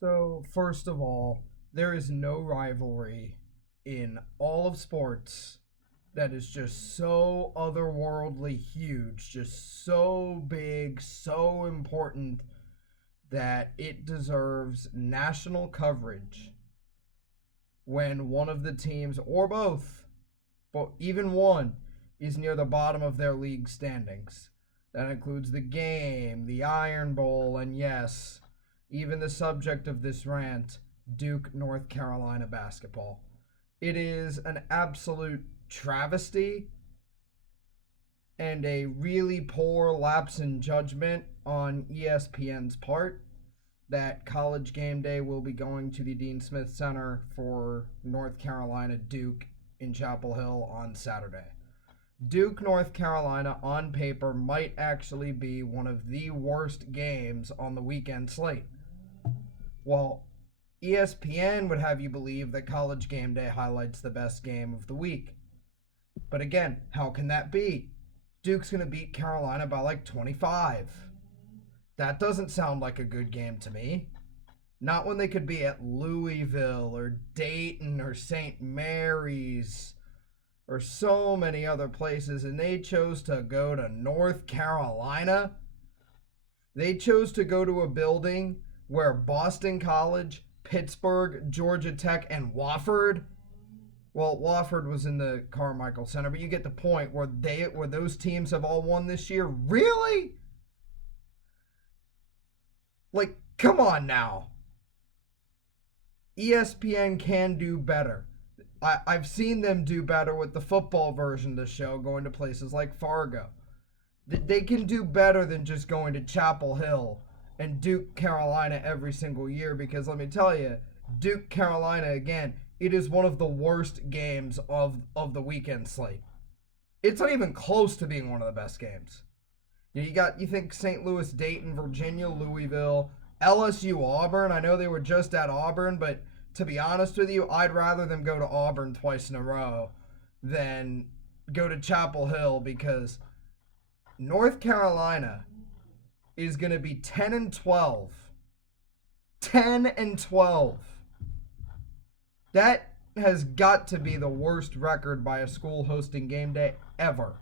So, first of all, there is no rivalry in all of sports that is just so otherworldly huge, just so big, so important that it deserves national coverage when one of the teams, or both, but even one, is near the bottom of their league standings. That includes the game, the Iron Bowl, and yes, even the subject of this rant, Duke, North Carolina basketball. It is an absolute travesty and a really poor lapse in judgment on ESPN's part that College Game Day will be going to the Dean Smith Center for North Carolina Duke in Chapel Hill on Saturday. Duke, North Carolina, on paper, might actually be one of the worst games on the weekend slate. Well, ESPN would have you believe that College Game Day highlights the best game of the week. But again, how can that be? Duke's going to beat Carolina by like 25. That doesn't sound like a good game to me. Not when they could be at Louisville or Dayton or St. Mary's or so many other places, and they chose to go to North Carolina. They chose to go to a building where Boston College, Pittsburgh, Georgia Tech, and Wofford. Well, Wofford was in the Carmichael Center, but you get the point where those teams have all won this year. Really? Like, come on now. ESPN can do better. I've seen them do better with the football version of the show, going to places like Fargo. They can do better than just going to Chapel Hill and Duke, Carolina every single year, because let me tell you, Duke, Carolina, again, it is one of the worst games of the weekend slate. It's not even close to being one of the best games. You think St. Louis, Dayton, Virginia, Louisville, LSU, Auburn. I know they were just at Auburn, but to be honest with you, I'd rather them go to Auburn twice in a row than go to Chapel Hill, because North Carolina is going to be 10-12. 10-12. That has got to be the worst record by a school hosting game day ever.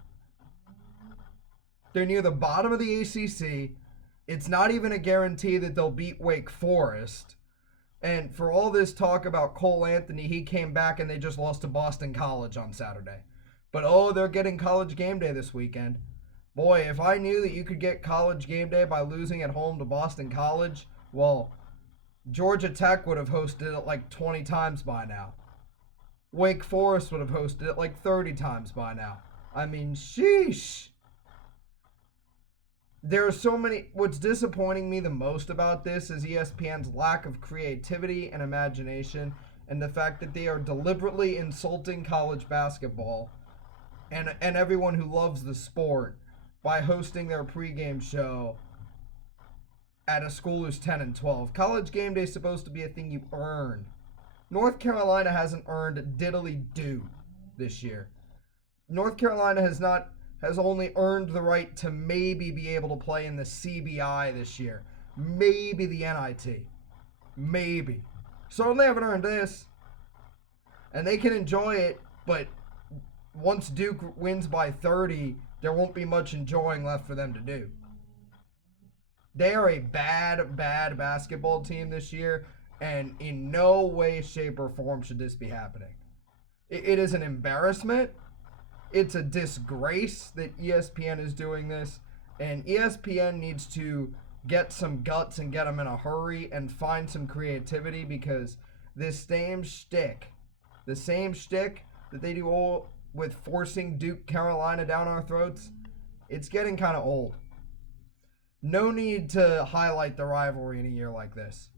They're near the bottom of the ACC. It's not even a guarantee that they'll beat Wake Forest. And for all this talk about Cole Anthony, he came back and they just lost to Boston College on Saturday. But they're getting College Game Day this weekend. Boy, if I knew that you could get College Game Day by losing at home to Boston College, well, Georgia Tech would have hosted it like 20 times by now. Wake Forest would have hosted it like 30 times by now. I mean, sheesh. There are so many. What's disappointing me the most about this is ESPN's lack of creativity and imagination, and the fact that they are deliberately insulting college basketball and everyone who loves the sport by hosting their pregame show at a school who's 10-12. College Game Day is supposed to be a thing you earn. North Carolina hasn't earned diddly-do this year. North Carolina has only earned the right to maybe be able to play in the CBI this year. Maybe the NIT. Maybe. Certainly haven't earned this. And they can enjoy it, but once Duke wins by 30, there won't be much enjoying left for them to do. They are a bad, bad basketball team this year, and in no way, shape, or form should this be happening. It is an embarrassment. It's a disgrace that ESPN is doing this, and ESPN needs to get some guts and get them in a hurry and find some creativity, because this same shtick that they do all with forcing Duke, Carolina down our throats, it's getting kind of old. No need to highlight the rivalry in a year like this.